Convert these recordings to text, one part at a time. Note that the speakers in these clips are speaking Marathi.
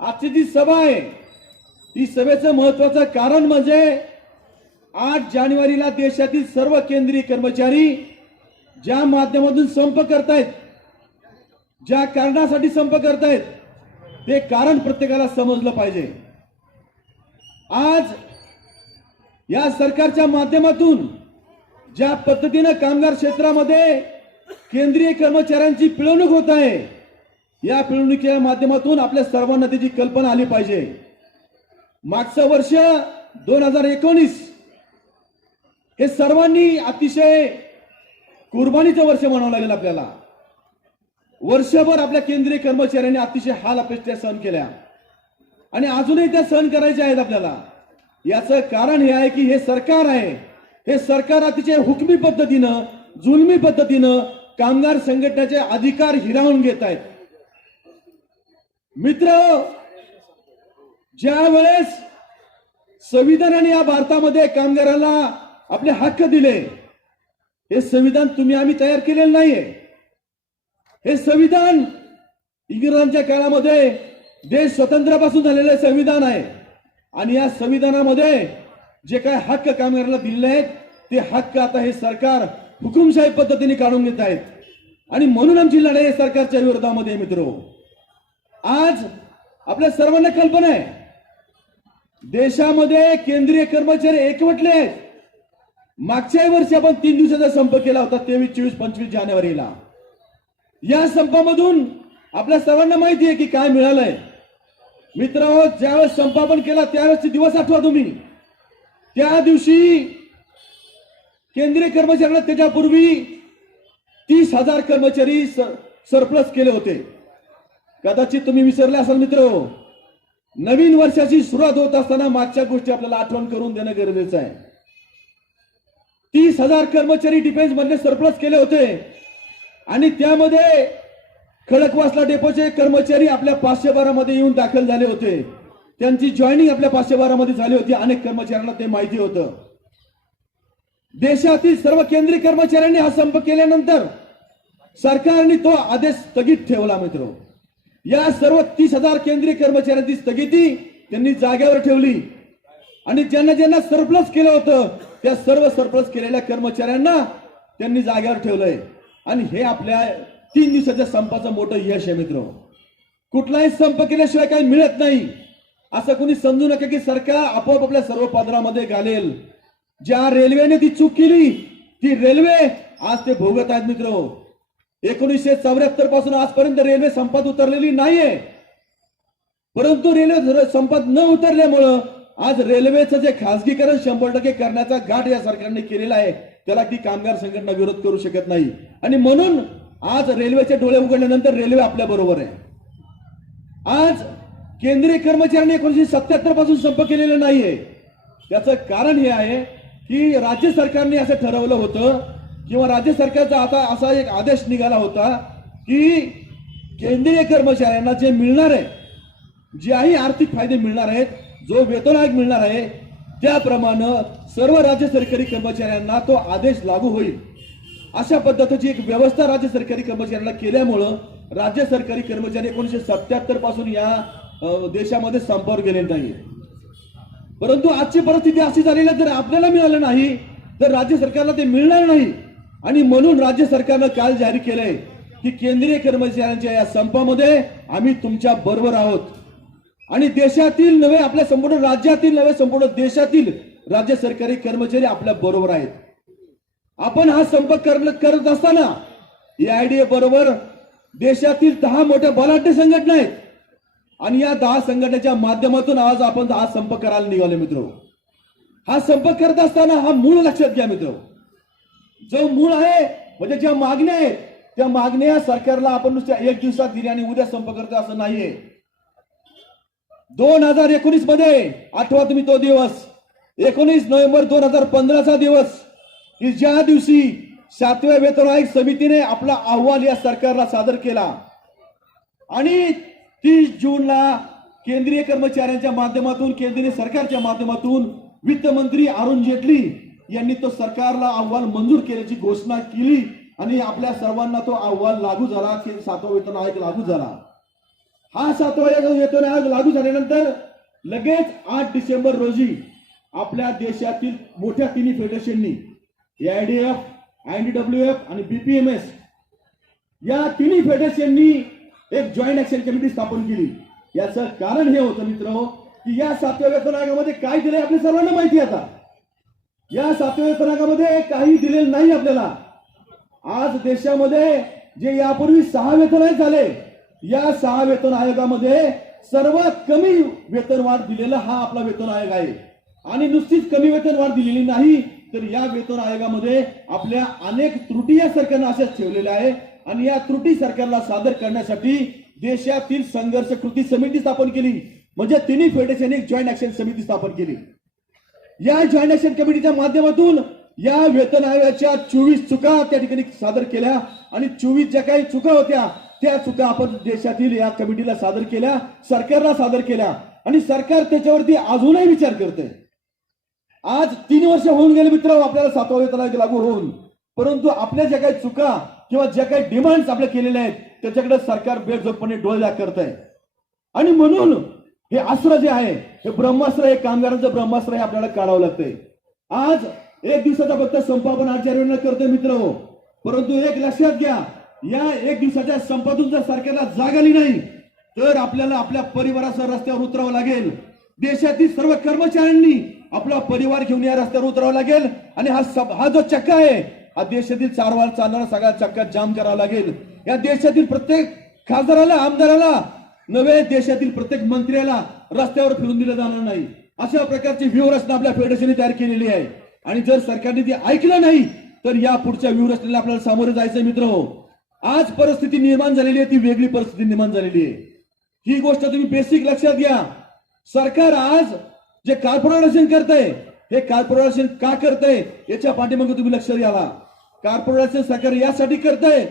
आजची जी सभा आहे ती सभेचं महत्त्वाचं कारण म्हणजे 8 जानेवारीला देशातील सर्व केंद्रीय कर्मचारी ज्या माध्यमातून संप करतायत, ज्या कारणासाठी संप करतायत ते कारण प्रत्येकाला समजलं पाहिजे। आज या सरकारच्या माध्यमातून ज्या पद्धतीने कामगार क्षेत्रामध्ये केंद्रीय कर्मचाऱ्यांची पिळवणूक होत आहे, या पिळवणुकीच्या माध्यमातून आपल्या सर्वांना त्याची कल्पना आली पाहिजे। मागचं वर्ष 2019 हे सर्वांनी अतिशय कुर्बानीचं वर्ष म्हणावं लागेल आपल्याला। वर्षभर आपल्या केंद्रीय कर्मचाऱ्यांनी अतिशय हाल अपेष्टा सहन केल्या आणि अजूनही त्या सहन करायच्या आहेत आपल्याला। याचं कारण हे आहे की हे सरकार आहे, हे सरकार अतिशय हुकमी पद्धतीनं, जुलमी पद्धतीनं कामगार संघटनेचे अधिकार हिरावून घेत आहेत। मित्र, ज्या वेळेस संविधानाने या भारतामध्ये कामगारांना आपले हक्क दिले, हे संविधान तुम्ही आम्ही तयार केलेलं नाहीये। हे संविधान इंग्रजांच्या काळामध्ये देश स्वतंत्रापासून झालेले संविधान आहे आणि या संविधानामध्ये जे काय हक्क कामगारांना दिलेले आहेत ते हक्क आता हे सरकार हुकुमशाही पद्धतीने काढून घेत आहेत आणि म्हणून आमची लढाई आहे सरकारच्या विरोधामध्ये। मित्रो, आज आपल्या सर्वांना कल्पना आहे देशामध्ये केंद्रीय कर्मचारी एकवटले आहेत। मागच्या वर्षी आपण 3 दिवसाचा संप केला होता, 23, 24, 25 जानेवारीला। या संपामधून आपल्या सर्वांना माहिती आहे की काय मिळालंय। मित्रांनो, ज्यावेळेस संप आपण केला त्यावेळेस दिवस आठवा तुम्ही। त्या दिवशी केंद्रीय कर्मचाऱ्यांना त्याच्यापूर्वी 30,000 कर्मचारी सरप्लस केले होते। कदाचित तुम्ही विसरले असाल मित्रो। नवीन वर्षाची सुरुवात होत असताना मागच्या गोष्टी आपल्याला आठवण करून देणं गरजेचं आहे। 30,000 कर्मचारी डिफेन्स मधले सरप्लस केले होते आणि त्यामध्ये खडकवासला डेपोचे कर्मचारी आपल्या 512 मध्ये येऊन दाखल झाले होते। त्यांची जॉईनिंग आपल्या 512 मध्ये झाली होती। अनेक कर्मचाऱ्यांना ते माहिती होतं। देशातील सर्व केंद्रीय कर्मचाऱ्यांनी हा संप केल्यानंतर सरकारने तो आदेश स्थगित ठेवला। मित्रो, या सर्व 30,000 केंद्रीय कर्मचाऱ्यांची स्थगिती त्यांनी जागेवर ठेवली आणि ज्यांना ज्यांना सरप्लस केलं होतं त्या सर्व सरप्लस केलेल्या कर्मचाऱ्यांना त्यांनी जागेवर ठेवलंय आणि हे आपल्या 3 दिवसाच्या संपाचं मोठं यश आहे। मित्रो, कुठलाही संप केल्याशिवाय काही मिळत नाही असं कोणी समजू नका की सरकार आपोआप आपल्या सर्व पदरामध्ये घालेल। ज्या रेल्वेने ती चूक केली ती रेल्वे आज ते भोगत आहेत। मित्रो, 1974 पासून आजपर्यंत रेल्वे संपात उतरलेली नाहीये, परंतु रेल्वे संपात न उतरल्यामुळं आज रेल्वेचं जे खासगीकरण 100% करण्याचा घाट या सरकारने केलेला आहे त्याला ती कामगार संघटना विरोध करू शकत नाही आणि म्हणून आज रेल्वेचे डोळे उघडल्यानंतर रेल्वे आपल्या बरोबर आहे। आज केंद्रीय कर्मचाऱ्यांनी 1977 पासून संप केलेला नाहीये। त्याचं कारण हे आहे की राज्य सरकारने असं ठरवलं होतं किंवा राज्य सरकारचा आता असा एक आदेश निघाला होता की केंद्रीय कर्मचाऱ्यांना जे मिळणार आहे, ज्याही आर्थिक फायदे मिळणार आहेत, जो वेतन आयोग मिळणार आहे त्याप्रमाणे सर्व राज्य सरकारी कर्मचाऱ्यांना तो आदेश लागू होईल। अशा पद्धतीची एक व्यवस्था राज्य सरकारी कर्मचाऱ्यांना केल्यामुळं राज्य सरकारी कर्मचारी 1977 पासून या देशामध्ये संपावर गेले नाही। परंतु आजची परिस्थिती अशी झालेली आहे, जर आपल्याला मिळालं नाही तर राज्य सरकारला ते मिळणार नाही आणि म्हणून राज्य सरकारनं काल जाहीर केलंय की केंद्रीय कर्मचाऱ्यांच्या या संपामध्ये आम्ही तुमच्या बरोबर आहोत आणि देशातील नव्हे, आपल्या संपूर्ण राज्यातील नव्हे, संपूर्ण देशातील राज्य सरकारी कर्मचारी आपल्या बरोबर आहेत। आपण हा संप करत असताना AIDA बरोबर देशातील 10 मोठ्या बलाढ्य संघटना आहेत आणि या 10 संघटनेच्या माध्यमातून आज आपण हा संप करायला निघालो। मित्रो, हा संप करत असताना हा मूळ लक्षात घ्या मित्रो। जो मूळ आहे म्हणजे ज्या मागण्या आहेत त्या मागण्या सरकारला आपण नुसत्या 1 दिवसात दिल्या आणि उद्या संप करतो असं नाहीये। 2019 मध्ये आठवा तुम्ही तो दिवस, 19 नोव्हेंबर 2015चा दिवस की ज्या दिवशी 7व्या वेतन आयोग समितीने आपला अहवाल या सरकारला सादर केला आणि 30 जूनला केंद्रीय कर्मचाऱ्यांच्या माध्यमातून, केंद्रीय सरकारच्या माध्यमातून वित्त मंत्री अरुण जेटली यांनी तो सरकारला अहवाल मंजूर केल्याची घोषणा केली आणि आपल्या सर्वांना तो अहवाल लागू झाला की 7वा वेतन आयोग लागू झाला। हा 7वा वेतन आयोग लागू झाल्यानंतर लगेच 8 डिसेंबर रोजी आपल्या देशातील मोठ्या तिन्ही फेडरेशननी AIDF, INDWF आणि BPMS या तिन्ही फेडरेशननी एक जॉईंट ऍक्शन कमिटी स्थापन केली। याचं कारण हे होतं मित्रांनो की या 7व्या वेतन आयोगामध्ये काय दिले आपल्या सर्वांना माहिती आता। या 7व्या वेतन आयोगामध्ये काही दिलेलं नाही आपल्याला। आज देशामध्ये जे यापूर्वी 6 वेतन आयोग झाले, या 6 वेतन आयोगामध्ये सर्वात कमी वेतनवाढ दिलेला हा आपला वेतन आयोग आहे। आणि नुसतीच कमी वेतनवाढ दिलेली नाही तर या वेतन आयोगामध्ये आपल्या अनेक त्रुटी या सरकारने अशाच ठेवलेल्या आहे आणि या त्रुटी सरकारला सादर करण्यासाठी देशातील संघर्ष कृती समिती स्थापन केली। म्हणजे तिन्ही फेडरेशन एक जॉईंट ऍक्शन समिती स्थापन केली। या जॉईंट ऍक्शन कमिटीच्या माध्यमातून या वेतन आयोगाच्या 24 चुका त्या ठिकाणी सादर केल्या आणि 24 ज्या काही चुका होत्या त्या चुका आपण देशातील या कमिटीला सादर केल्या, सरकारला सादर केल्या आणि सरकार त्याच्यावरती अजूनही विचार करते। आज 3 वर्ष होऊन गेले मित्रांनो आपल्याला 7वा वेतन आयोग लागू होऊन, परंतु आपल्या ज्या काही चुका किंवा ज्या काही डिमांड्स आपल्या केलेल्या आहेत त्याच्याकडे सरकार बेजोगपणे डोळे करत आहे। आणि म्हणून हे अस्त्र जे आहे हे ब्रह्मास्त्र, हे कामगारांचं ब्रह्मास्त्र हे आपल्याला काढावं लागतंय। आज एक दिवसाचा फक्त संप आपण आचार्यानं करतोय मित्रांनो, परंतु एक लक्षात घ्या, या एक दिवसाच्या संपातून जर सरकारला जाग आली नाही तर आपल्याला आपल्या परिवारासह रस्त्यावर उतरावं लागेल। देशातील सर्व कर्मचाऱ्यांनी आपला परिवार घेऊन या रस्त्यावर उतरावं लागेल आणि हा जो चक्का आहे हा देशातील चारवाल चालणारा सगळा चक्का जाम करावा लागेल। या देशातील प्रत्येक खासदाराला, आमदाराला नव्हे, देशातील प्रत्येक मंत्र्याला रस्त्यावर फिरून दिलं जाणार नाही। अशा प्रकारची व्यूहरचना आपल्या फेडरेशनने तयार केलेली आहे आणि जर सरकारने ते ऐकलं नाही तर या पुढच्या व्यूहरचनेला आपल्याला सामोरे जायचंय मित्रांनो। आज परिस्थिती निर्माण झालेली आहे, ती वेगळी परिस्थिती निर्माण झालेली आहे। ही गोष्ट तुम्ही बेसिक लक्षात घ्या। सरकार आज जे कॉर्पोरेशन करतंय हे कॉर्पोरेशन का करतंय याच्या पाठीमागे तुम्ही लक्ष द्यावा। कॉर्पोरेशन सरकार यासाठी करतंय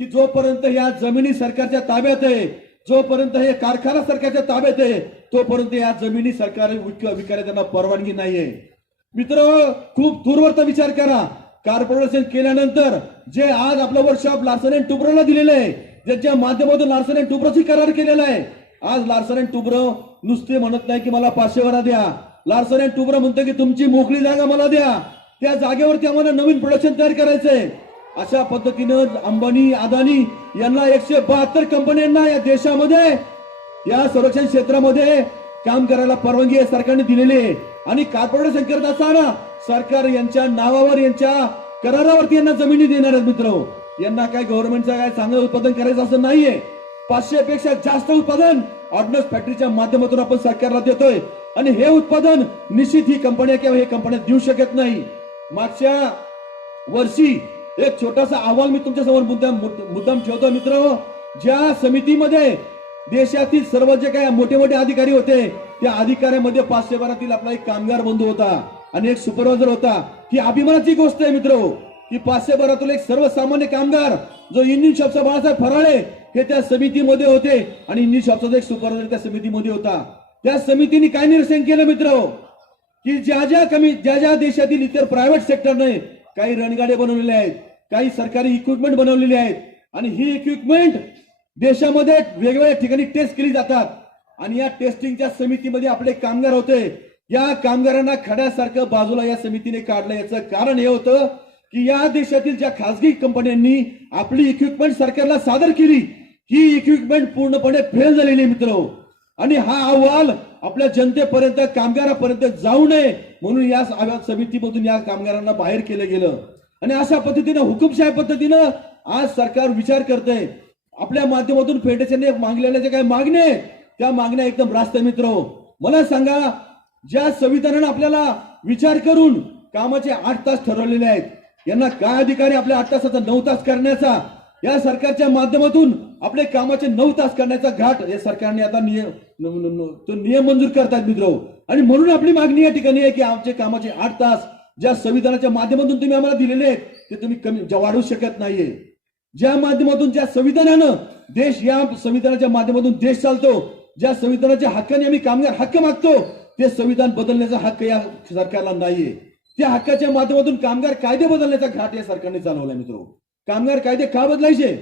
की जोपर्यंत या जमिनी सरकारच्या ताब्यात आहे, जोपर्यंत हे कारखाना सरकारच्या ताब्यात आहे, तोपर्यंत या जमिनी सरकार विकायला त्यांना परवानगी नाहीये। मित्र, खूप दूरवरचा विचार करा। कॉर्पोरेशन केल्यानंतर जे आज आपलं वर्कशॉप लार्सन अँड टुब्रोला दिलेलं आहे, ज्याच्या माध्यमातून लार्सन अँड टुब्रोची करार केलेला आहे, आज लार्सन अँड टुब्रो नुसते म्हणत नाही की मला 500 वरा द्या, लार्सन अँड टुब्रो म्हणतं की तुमची मोकळी जागा मला द्या, त्या जागेवरती आम्हाला नवीन प्रोडक्शन तयार करायचंय। अशा पद्धतीनं अंबानी, अदानी यांना 172 कंपन्यांना या देशामध्ये या संरक्षण क्षेत्रामध्ये काम करायला परवानगी सरकारने दिलेली आहे आणि कॉर्पोरेशन करत असताना सरकार यांच्या नावावर, यांच्या करारावरती यांना जमिनी देणार आहेत। मित्र, यांना काय गव्हर्नमेंटचं काय चांगलं उत्पादन करायचं असं नाहीये। 500 पेक्षा जास्त उत्पादन ऑर्डनन्स फॅक्टरीच्या माध्यमातून आपण सरकारला देतोय आणि हे उत्पादन निश्चित ही कंपन्या किंवा हे कंपन्या देऊ शकत नाही। मागच्या वर्षी एक छोटासा अहवाल मी तुमच्या समोर मुद्दाम ठेवतो मित्र। ज्या समितीमध्ये देशातील सर्व जे काही मोठे मोठे अधिकारी होते त्या अधिकाऱ्यांमध्ये 512 आपला एक कामगार बंधू होता आणि एक सुपरवायझर होता। ही अभिमानाची गोष्ट आहे मित्र की 512 एक सर्वसामान्य कामगार जो इंजिन शॉपचा बाळासाहेब फराळे हे त्या समितीमध्ये होते आणि इंजिन शॉपचा एक सुपरवायझर त्या समितीमध्ये होता। त्या समितीने काय निरसन केलं मित्र की ज्या ज्या देशातील इतर प्रायव्हेट सेक्टरने काही रणगाडे बनवलेले आहेत, काही सरकारी इक्विपमेंट बनवलेले आहेत आणि ही इक्विपमेंट देशामध्ये वेगवेगळ्या ठिकाणी टेस्ट केली जातात आणि या टेस्टिंगच्या समितीमध्ये आपले कामगार होते। या कामगारांना खड्यासारखं बाजूला या समितीने काढलं। याचं कारण हे होतं की या देशातील ज्या खासगी कंपन्यांनी आपली इक्विपमेंट सरकारला सादर केली, ही इक्विपमेंट पूर्णपणे फेल झालेली मित्र आणि हा अहवाल आपल्या जनतेपर्यंत, कामगारापर्यंत जाऊ नये म्हणून या समितीमधून या कामगारांना बाहेर केलं गेलं आणि अशा पद्धतीनं हुकुमशाही पद्धतीनं आज सरकार विचार करतंय। आपल्या माध्यमातून फेडरेशनने मागलेल्या ज्या काही मागण्या आहेत त्या मागण्या एकदम रास्त मित्र। मला सांगा, ज्या संविधानाने आपल्याला विचार करून कामाचे 8 तास ठरवलेले आहेत, यांना काय अधिकार आहे आपल्या 8 तासाचा 9 तास करण्याचा? या सरकारच्या माध्यमातून आपले कामाचे 9 तास करण्याचा घाट या सरकारने आता नियम मंजूर करतात मित्र आणि म्हणून आपली मागणी या ठिकाणी आहे की आमचे कामाचे 8 तास ज्या संविधानाच्या माध्यमातून तुम्ही आम्हाला दिलेले आहेत ते तुम्ही कमी वाढवू शकत नाहीये। ज्या माध्यमातून, ज्या संविधानानं देश, या संविधानाच्या माध्यमातून देश चालतो, ज्या संविधानाच्या हक्काने आम्ही कामगार हक्क मागतो ते संविधान बदलण्याचा हक्क या सरकारला नाहीये। त्या हक्काच्या माध्यमातून कामगार कायदे बदलण्याचा घाट या सरकारने चालवलाय मित्र। कामगार कायदे का बदलायचे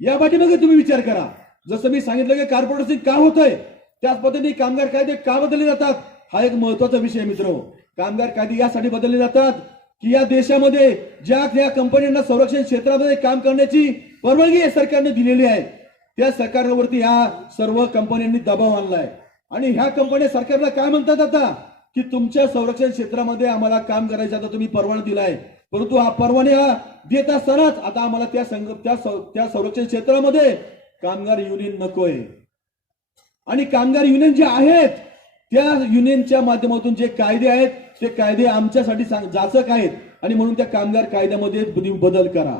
या पाठीमागे तुम्ही विचार करा। जसं मी सांगितलं की कॉर्पोरेशन का होतंय, त्याच पद्धतीने कामगार कायदे का बदलले जातात, हा एक महत्वाचा विषय मित्र. कामगार कायदे यासाठी बदलले जातात की या देशामध्ये ज्या कंपन्यांना संरक्षण क्षेत्रामध्ये काम करण्याची परवानगी सरकारने दिलेली आहे, त्या सरकारवरती ह्या सर्व कंपन्यांनी दबाव आणलाय. आणि ह्या कंपन्या सरकारला काय म्हणतात आता की तुमच्या संरक्षण क्षेत्रामध्ये आम्हाला काम करायचं, आता तुम्ही परवाना दिलाय, परंतु हा परवाना देत असतानाच आता आम्हाला त्या संरक्षण क्षेत्रामध्ये कामगार युनियन नकोय. आणि कामगार युनियन जे आहेत त्या युनियनच्या माध्यमातून जे कायदे आहेत ते कायदे आमच्यासाठी जाचक आहेत. आणि म्हणून त्या कामगार कायद्यामध्ये बदल करा.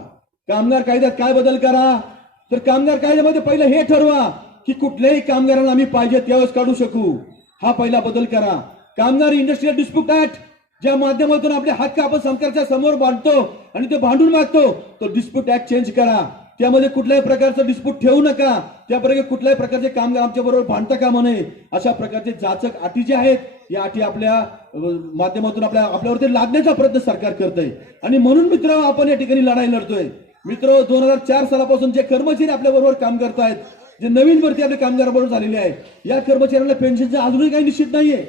कामगार कायद्यात काय बदल करा, तर कामगार कायद्यामध्ये पहिलं हे ठरवा की कुठल्याही कामगारांना आम्ही पाहिजे त्यावेळेस काढू शकू, हा पहिला बदल करा. कामगार इंडस्ट्रियल डिस्प्यूट ऍक्ट ज्या माध्यमातून आपले हक्क आपण सरकारच्या समोर मांडतो आणि ते भांडून मागतो, तो डिस्प्यूट ऍक्ट चेंज करा. त्यामध्ये कुठल्याही प्रकारचं डिस्प्यूट ठेवू नका, त्यापैकी कुठल्याही प्रकारचे कामगार आमच्या बरोबर भांडता कामा नये. अशा प्रकारचे जाचक अटी ज्या आहेत या अटी आपल्या माध्यमातून आपल्यावरती लादण्याचा प्रयत्न सरकार करतंय. आणि म्हणून मित्र आपण या ठिकाणी लढाई लढतोय. मित्र 2004 सालापासून जे कर्मचारी आपल्या बरोबर काम करतायत, जे नवीन भरती आपले कामगार बरोबर झालेले आहे, या कर्मचाऱ्यांना पेन्शनचं अजूनही काही निश्चित नाहीये.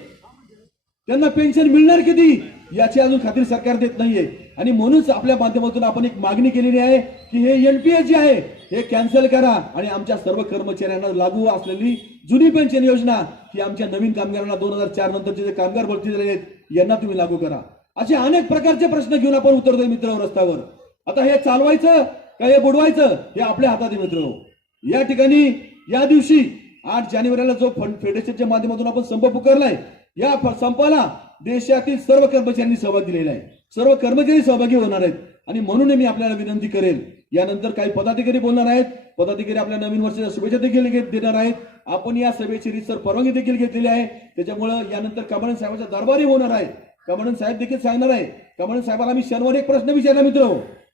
त्यांना पेन्शन मिळणार किती याची अजून खात्री सरकार देत नाहीये. आणि म्हणूनच आपल्या माध्यमातून आपण एक मागणी केलेली आहे की हे एनपीएस जे आहे हे कॅन्सल करा आणि आमच्या सर्व कर्मचाऱ्यांना लागू असलेली जुनी पेन्शन योजना ही आमच्या नवीन कामगारांना 2004 नंतरचे जे कामगार भरती झाले आहेत यांना तुम्ही लागू करा. असे अनेक प्रकारचे प्रश्न घेऊन आपण उतरतोय मित्र रस्त्यावर. आता हे चालवायचं का हे बुडवायचं हे आपल्या हातात आहे मित्र. या ठिकाणी या दिवशी 8 जानेवारीला जो फेडरेशनच्या माध्यमातून आपण संप पुकारलाय, या संपाला देशातील सर्व कर्मचाऱ्यांनी सहभाग दिलेला आहे. सर्व कर्मचारी सहभागी होणार आहेत. आणि म्हणून मी आपल्याला विनंती करेल, यानंतर काही पदाधिकारी बोलणार आहेत, पदाधिकारी आपल्या नवीन वर्षाच्या शुभेच्छा देखील देणार आहेत. आपण या सभेची रीतसर परवानगी देखील घेतलेली आहे. त्याच्यामुळे यानंतर कमांडंट साहेबांचा दरबारही होणार आहे. कमांडंट साहेब देखील सांगणार आहे. कमांडंट साहेबांना मी शनिवारी एक प्रश्न विचारला मित्र.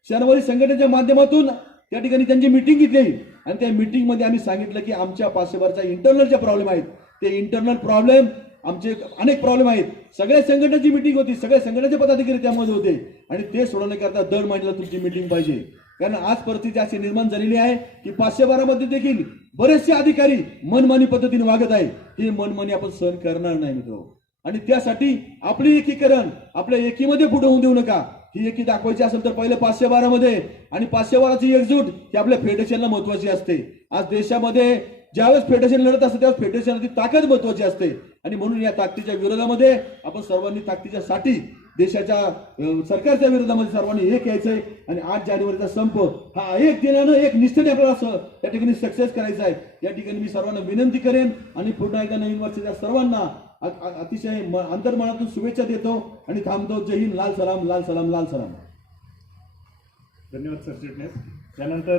शनिवारी संघटनेच्या माध्यमातून त्या ठिकाणी त्यांची मीटिंग घेतली आणि त्या मीटिंग मध्ये आम्ही सांगितलं की आमच्या 512च्या इंटरनल जे प्रॉब्लेम आहेत ते इंटरनल प्रॉब्लेम आमचे अनेक प्रॉब्लेम आहेत. सगळ्या संघटनेची मीटिंग होती, सगळ्या संघटनेचे पदाधिकारी त्यामध्ये होते आणि ते सोडवण्याकरता दर महिन्याला तुमची मीटिंग पाहिजे. कारण आज परिस्थिती अशी निर्माण झालेली आहे की 512 मध्ये देखील बरेचसे अधिकारी मनमानी पद्धतीने वागत आहेत. ही मनमानी आपण सहन करणार नाही मित्र. आणि त्यासाठी आपली एकीकरण आपल्या एकीमध्ये पुढे होऊन देऊ नका. ही एकी दाखवायची असेल तर पहिले 512 मध्ये आणि 512ची एकजूट ही आपल्या फेडरेशनला महत्वाची असते. आज देशामध्ये ज्यावेळेस फेडरेशन लढत असते त्यावेळेस फेडरेशनची ताकद महत्वाची असते. आणि म्हणून या ताकदीच्या विरोधामध्ये आपण सर्वांनी ताकदीच्या साठी देशाच्या सरकारच्या विरोधामध्ये सर्वांनी एक यायचंय. आणि 8 जानेवारीचा संप हा एक दिनानं एक निष्ठेने आपल्याला या ठिकाणी सक्सेस करायचा आहे. या ठिकाणी मी सर्वांना विनंती करेन आणि पुन्हा एकदा नवीन वर्षाच्या सर्वांना अतिशय अंतर्मनातून शुभेच्छा देतो आणि थांबतो. जय हिंद. लाल सलाम, लाल सलाम, लाल सलाम. धन्यवाद सरचिटणीस. त्यानंतर